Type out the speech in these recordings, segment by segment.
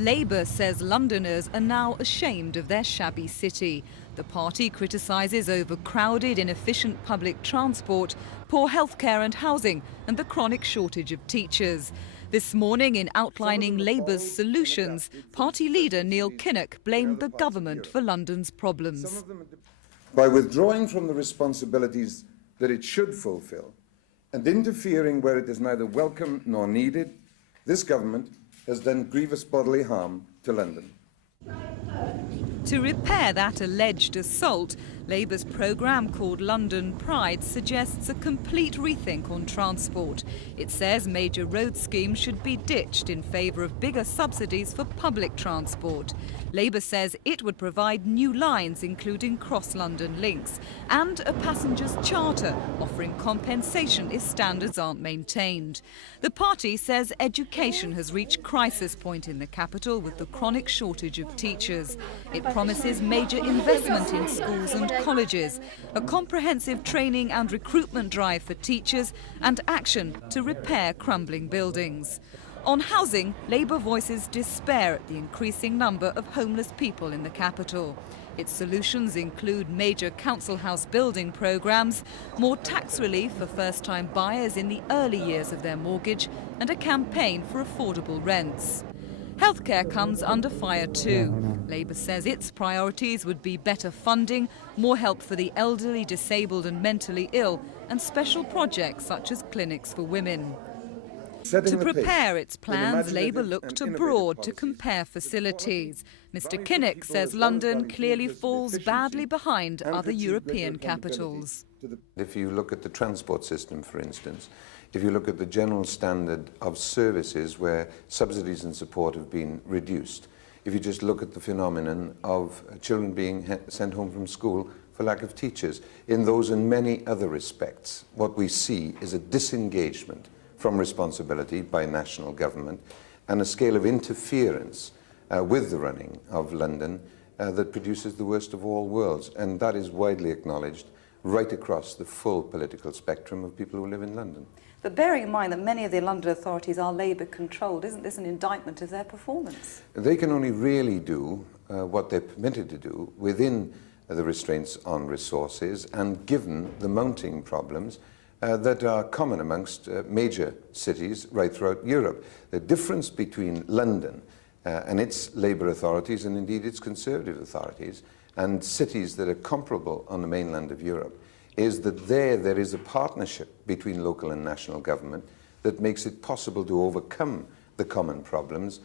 Labour says Londoners are now ashamed of their shabby city. The party criticises overcrowded, inefficient public transport, poor healthcare and housing, and the chronic shortage of teachers. This morning, in outlining Labour's solutions, party leader Neil Kinnock blamed the government for London's problems. By withdrawing from the responsibilities that it should fulfil and interfering where it is neither welcome nor needed, this government has done grievous bodily harm to London. To repair that alleged assault, Labour's programme called London Pride suggests a complete rethink on transport. It says major road schemes should be ditched in favour of bigger subsidies for public transport. Labour says it would provide new lines, including cross-London links, and a passengers charter offering compensation if standards aren't maintained. The party says education has reached crisis point in the capital with the chronic shortage of teachers. It promises major investment in schools and colleges, a comprehensive training and recruitment drive for teachers, and action to repair crumbling buildings. On housing, Labour voices despair at the increasing number of homeless people in the capital. Its solutions include major council house building programmes, more tax relief for first-time buyers in the early years of their mortgage, and a campaign for affordable rents. Healthcare comes under fire too. Labour says its priorities would be better funding, more help for the elderly, disabled and mentally ill, and special projects such as clinics for women. To prepare its plans, Labour looked abroad to compare facilities. Mr Kinnock says London clearly falls badly behind other European capitals. If you look at the transport system, for instance, if you look at the general standard of services where subsidies and support have been reduced, if you just look at the phenomenon of children being sent home from school for lack of teachers, in those and many other respects, what we see is a disengagement from responsibility by national government and a scale of interference with the running of London that produces the worst of all worlds. And that is widely acknowledged right across the full political spectrum of people who live in London. But bearing in mind that many of the London authorities are Labour-controlled, isn't this an indictment of their performance? They can only really do what they're permitted to do within the restraints on resources and given the mounting problems that are common amongst major cities right throughout Europe. The difference between London and its Labour authorities, and indeed its Conservative authorities, and cities that are comparable on the mainland of Europe, is that there is a partnership between local and national government that makes it possible to overcome the common problems.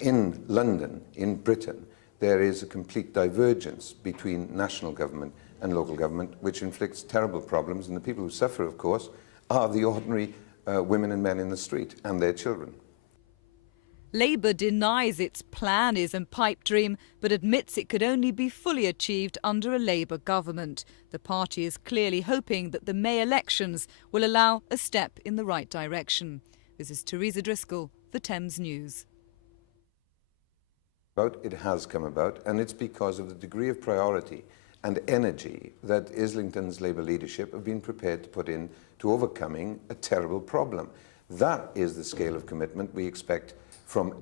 In London, in Britain, there is a complete divergence between national government and local government, which inflicts terrible problems, and the people who suffer, of course, are the ordinary women and men in the street and their children. Labour denies its plan is a pipe dream, but admits it could only be fully achieved under a Labour government. The party is clearly hoping that the May elections will allow a step in the right direction. This is Teresa Driscoll for Thames News. It has come about, and it's because of the degree of priority and energy that Islington's Labour leadership have been prepared to put in to overcoming a terrible problem. That is the scale of commitment we expect from